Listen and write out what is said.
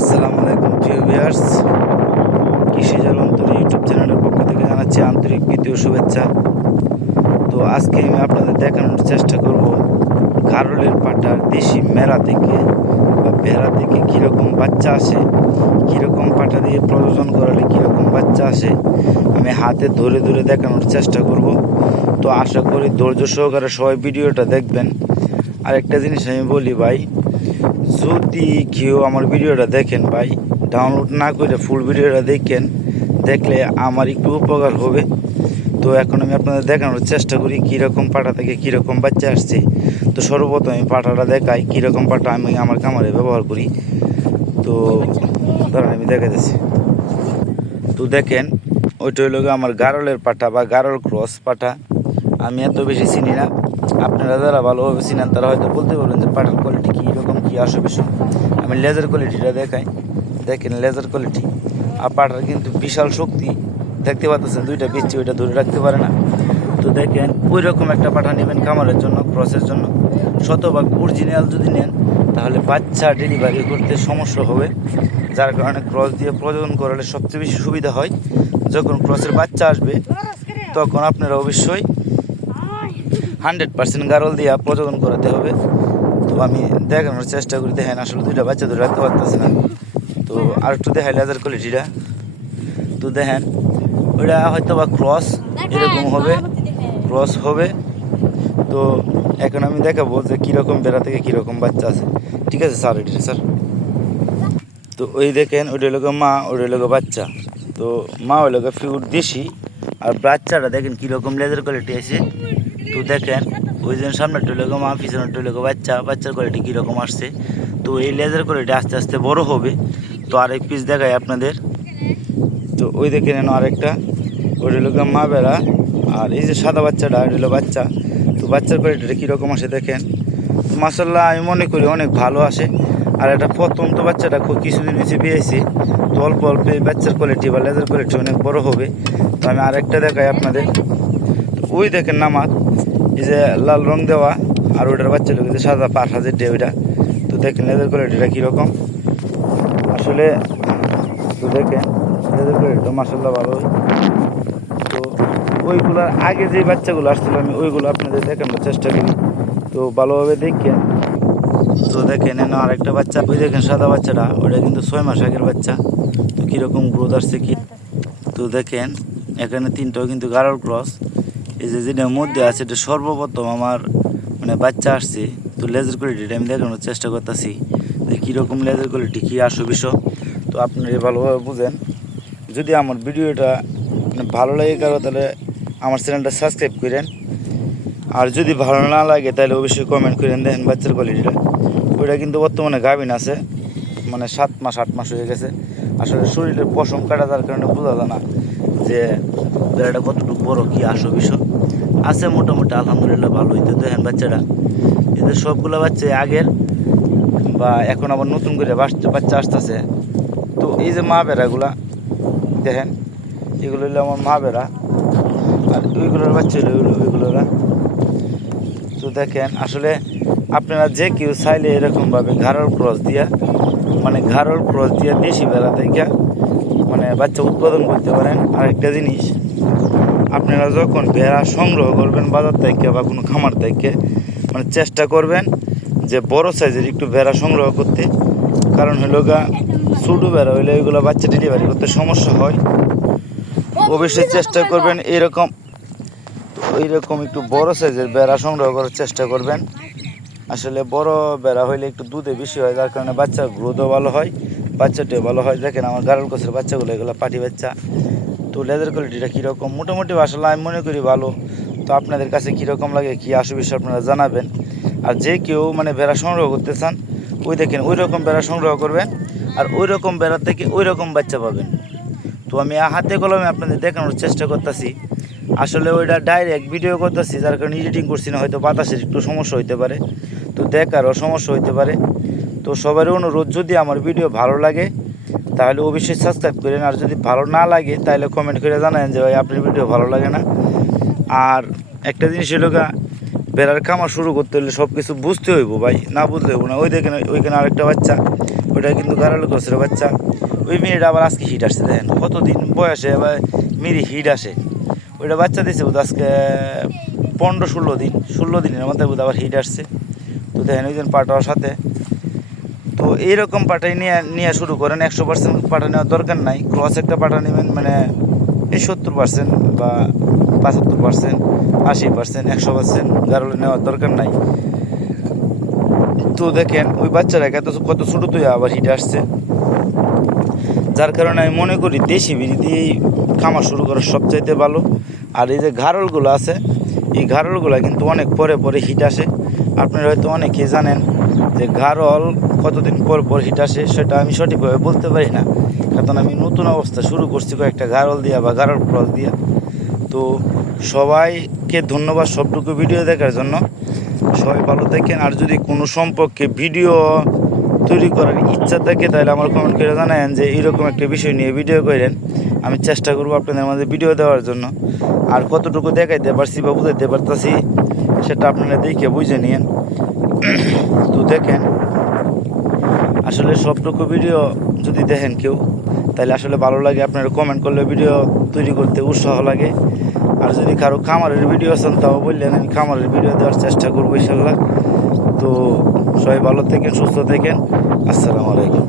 আসসালামু আলাইকুম, প্রিয় ভিউয়ার্স। কৃষি জলন্তরী ইউটিউব চ্যানেলের পক্ষ থেকে জানাচ্ছি আন্তরিক ও শুভেচ্ছা। তো আজকে আমি আপনাদের দেখানোর চেষ্টা করব গারলের পাটার দেশি মেরা থেকে বা ভেড়া থেকে কীরকম বাচ্চা আসে, কীরকম পাটা দিয়ে প্রযোজন করালে কীরকম বাচ্চা আসে, আমি হাতে ধরে ধরে দেখানোর চেষ্টা করব। তো আশা করি ধৈর্য সহকারে সবাই ভিডিওটা দেখবেন। আর একটা জিনিস আমি বলি ভাই যদি কেউ আমার ভিডিওটা দেখেন ভাই ডাউনলোড না করে ফুল ভিডিওটা দেখেন, দেখলে আমার একটু উপকার হবে। তো এখন আমি আপনাদের দেখানোর চেষ্টা করি কীরকম পাটা থেকে কীরকম বাচ্চা আসছে। তো সর্বপ্রথম আমি পাটাটা দেখাই, কীরকম পাটা আমি আমার কামারে ব্যবহার করি। তো ধরেন আমি দেখা যাচ্ছি তো দেখেন, ওইটা হইল আমার গারলের পাটা বা গারল ক্রস পাটা। আমি এত বেশি চিনি না। আপনারা যারা ভালোভাবে চিনেন তারা হয়তো বলতে পারবেন যে পাটার কোয়ালিটি কী কী আমি লেজার কোয়ালিটিটা দেখাই। দেখেন লেজার কোয়ালিটি আর পাটার কিন্তু বিশাল শক্তি। দেখতে পাচ্ছেন দুইটা বিচ্ছি ওইটা ধরে রাখতে পারে না। তো দেখেন ওই রকম একটা পাঠা নেবেন কামারের জন্য ক্রসের জন্য। শতভাগ অরিজিনাল যদি নেন তাহলে বাচ্চা ডেলিভারি করতে সমস্যা হবে। যার কারণে ক্রস দিয়ে প্রজনন করালে সবচেয়ে বেশি সুবিধা হয়। যখন ক্রসের বাচ্চা আসবে তখন আপনারা অবশ্যই হান্ড্রেড পার্সেন্ট গারল দিয়ে প্রজনন করাতে হবে। তো আমি দেখানোর চেষ্টা করি, দেখেন আসলে দুইটা বাচ্চা ধরে রাখতে পারতেছে না। তো আর একটু দেখাই লেজার কোয়ালিটিটা তো দেখেন, ওইটা হয়তো বা ক্রস এরকম হবে ক্রস হবে। তো এখন আমি দেখাবো যে কীরকম বেড়া থেকে কীরকম বাচ্চা আছে। ঠিক আছে স্যার ওইটা স্যার। তো ওই দেখেন, ওইটা লোক মা, ওইটা লোক বাচ্চা। তো মা ওই লোক ফিউর দেশি। আর বাচ্চাটা দেখেন কীরকম লেজার কোয়ালিটি আছে। তো দেখেন ওই যে সামনের টুলেগো মা পিছনের টুলেগো বাচ্চা, বাচ্চার কোয়ালিটি কীরকম আসছে? তো এই লেজার কোয়ালিটি আস্তে আস্তে বড় হবে। তো আরেক পিস দেখাই আপনাদের। তো ওই দেখে নেন আরেকটা। ওই হলো মা বেড়া আর এই যে সাদা বাচ্চাটা হলো বাচ্চা। তো বাচ্চার কোয়ালিটিটা কীরকম আসে দেখেন। মাসাল্লাহ আমি মনে করি অনেক ভালো আসে। আর এটা প্রথম তো বাচ্চাটা খুব কিছুদিন নিচে পেয়েছি। তো অল্প অল্প এই বাচ্চার কোয়ালিটি বা লেজার কোয়ালিটি অনেক বড় হবে। তো আমি আরেকটা দেখাই আপনাদের। ওই দেখেন নামাজ। এই যে লাল রং দেওয়া, আর ওইটার বাচ্চা যে সাদা হাজার ডে ওইটা। তো দেখেন লেজার কোয়ালিটিটা কীরকম? আসলে, তো দেখেন লেজার কোয়ালিটিটা মাসাল্লাহ ভালো। তো ওইগুলোর আগে যে বাচ্চাগুলো আসছিল, আমি ওইগুলো আপনাদের দেখানোর চেষ্টা করি। তো ভালোভাবে দেখেন। তো দেখেন, এনে আরেকটা বাচ্চা, ওই দেখেন সাদা বাচ্চাটা ওটা কিন্তু ছয় মাস আগের বাচ্চা। তো কীরকম গ্রোথ আসছে কি? তো দেখেন, এখানে তিনটাও কিন্তু গারল ক্রস এই যে যেটার মধ্যে আছে, এটা সর্বপ্রথম আমার মানে বাচ্চা আসছে, তো লেজার কোয়ালিটিটা আমি দেখানোর চেষ্টা করতেছি যে কীরকম লেজার কোয়ালিটি কী আসো বিষয় তো আপনারা ভালোভাবে বুঝেন। যদি আমার ভিডিওটা মানে ভালো লাগে কারও, তাহলে আমার চ্যানেলটা সাবস্ক্রাইব করেন। আর যদি ভালো না লাগে, তাহলে অবশ্যই কমেন্ট করেন, দেখেন বাচ্চার কোয়ালিটিটা ওইটা কিন্তু বর্তমানে গাভিন আছে মানে সাত মাস, আট মাস হয়ে গেছে। আসলে শরীরের পশম কাটা তার কারণে বোঝা যায় না যে বেড়াটা কতটুকু বড়, কি আসো বিষয়? আছে মোটামুটি, আলহামদুলিল্লাহ ভালো হইতে দেখেন বাচ্চাটা এদের সবগুলো বাচ্চা আগের বা এখন আবার নতুন করে বাচ্চা আসতেছে। তো এই যে মা বেড়াগুলা, দেখেন, এগুলো হলো আমার মা বেড়া, আর ওইগুলোর বাচ্চা হলো ওইগুলো ওইগুলোরা। তো দেখেন, আসলে আপনারা যে কেউ চাইলে এরকমভাবে ঘাড়ল ক্রস দিয়া মানে ঘাড়ল ক্রস দিয়া দেশি বেড়া থেকে মানে বাচ্চা উৎপাদন করতে পারেন। আরেকটা জিনিস আপনারা যখন ভেড়া সংগ্রহ করবেন বাজার থেকে বা কোনো খামার থেকে মানে চেষ্টা করবেন যে বড় সাইজের একটু ভেড়া সংগ্রহ করতে। কারণ হলো গা, ছোটো ভেড়া হইলে ওইগুলো বাচ্চা ডেলিভারি করতে সমস্যা হয়। অবশ্যই চেষ্টা করবেন এরকম এইরকম একটু বড় সাইজের বেড়া সংগ্রহ করার চেষ্টা করবেন। আসলে বড় বেড়া হইলে একটু দুধে বেশি হয়, যার কারণে বাচ্চার গ্রোথও ভালো হয়, বাচ্চাটিও ভালো হয়। দেখেন আমার গারল কোষের বাচ্চাগুলো, এগুলো পাটি বাচ্চা। তো লেজার কোয়ালিটিটা কীরকম? মোটামুটি আসলে আমি মনে করি ভালো। তো আপনাদের কাছে কীরকম লাগে, কী অসুবিধা আপনারা জানাবেন। আর যে কেউ মানে বেড়া সংগ্রহ করতে চান, ওই দেখেন ওই রকম বেড়া সংগ্রহ করবেন, আর ওই রকম বেড়া থেকে ওই রকম বাচ্চা পাবেন। তো আমি হাতে কলমে আপনাদের দেখানোর চেষ্টা করতেছি। আসলে ওইটা ডাইরেক্ট ভিডিও করতেছি, যার কারণে এডিটিং করছি না, হয়তো বাতাসের একটু সমস্যা হইতে পারে। তো দেখারও সমস্যা হইতে পারে। তো সবারই অনুরোধ, যদি আমার ভিডিও ভালো লাগে তাহলে অবশ্যই সাবস্ক্রাইব করেন। আর যদি ভালো না লাগে, তাহলে কমেন্ট করে জানান যে ভাই, আপনার ভিডিও ভালো লাগে না। আর একটা জিনিস হলো গা, বেড়ার কামা শুরু করতে হলে সব কিছু বুঝতে হইব ভাই, না বুঝতে হইব না। ওই দেখেন, ওইখানে আরেকটা বাচ্চা, ওইটা কিন্তু গাড়াল করছে বাচ্চা। ওই মেয়েটা আবার আজকে হিট আসছে, দেখেন। কতদিন বয়সে এবার মেরি হিট আসে। ওইটা বাচ্চা দিয়েছে বোধ আজকে, পনেরো ষোলো দিন, ষোলো দিনের মধ্যে বোধ আবার হিট আসছে। তো দেখেন, ওই দিন পাটার সাথে তো এইরকম পাটাই নিয়ে নিয়ে শুরু করেন। একশো পার্সেন্ট পাটা নেওয়ার দরকার নাই। ক্রস একটা পাটা নেবেন মানে এই সত্তর পার্সেন্ট বা পঁচাত্তর পার্সেন্ট আশি পার্সেন্ট একশো পার্সেন্ট গারলে নেওয়ার দরকার নাই। তো দেখেন, ওই বাচ্চারা কত কত ছোটো তুই আবার হিট আসছে। যার কারণে আমি মনে করি দেশি দিয়েই খামার শুরু করা সবচাইতে ভালো। আর এই যে ঘাড়লগুলো আছে, এই ঘাড়লগুলো কিন্তু অনেক পরে পরে হিট আসে। আপনারা হয়তো অনেকেই জানেন যে ঘাড়ল কতদিন পর পর হিট আসে সেটা আমি সঠিকভাবে বলতে পারি না। কারণ আমি নতুন অবস্থা শুরু করছি কয়েকটা গারল দিয়া বা গারল ক্রস দিয়া। তো সবাইকে ধন্যবাদ সবটুকু ভিডিও দেখার জন্য। সবাই ভালো থাকেন। আর যদি কোনো সম্পর্কে ভিডিও তৈরি করার ইচ্ছা থাকে, তাহলে আমার কমেন্ট করে জানায়েন যে এরকম একটা বিষয় নিয়ে ভিডিও করেন। আমি চেষ্টা করব আপনাদের মাঝে ভিডিও দেওয়ার জন্য। আর কতটুকু দেখাইতে পারছি বা বুঝাইতে পারতাছি, সেটা আপনারা দেখে বুঝে নিন তো দেখেন, আসলে সবটুকু ভিডিও যদি দেখেন কেউ, তাহলে আসলে ভালো লাগে। আপনারা কমেন্ট করলে ভিডিও তৈরি করতে উৎসাহ লাগে। আর যদি কারও খামারের ভিডিও আছেন তাও বললেন, আমি খামারের ভিডিও দেওয়ার চেষ্টা করব ইনশাল্লাহ। তো সবাই ভালো থাকেন, সুস্থ থাকেন। আসসালামু আলাইকুম।